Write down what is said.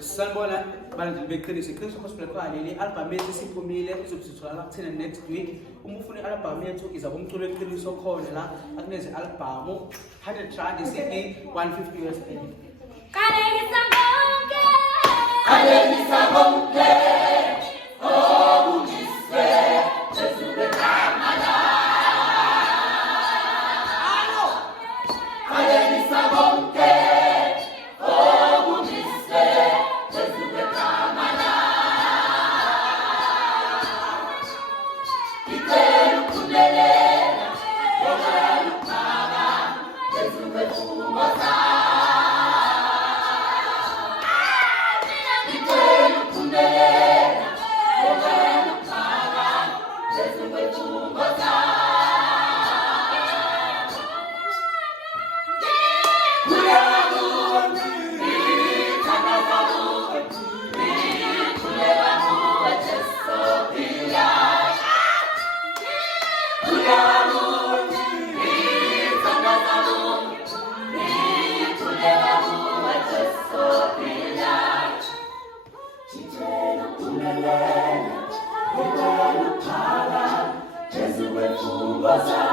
Sanibona bandla beqinisa iqiniso gospel choir leli album yethu isiphumile izobusithola kuthina next week. Uma ufuna i-album yethu izabe umculo weqiniso khona la akuneze album 100 rand CD 150 USD. Kalekisa bonke Kalekisa bonke obunjiswe Jesu bekamala Alo Kalekisa bonke obunjiswe Jesu bekamala Kitelu kumelela Ogalu kama Jesu befumosa Jesu wefungoza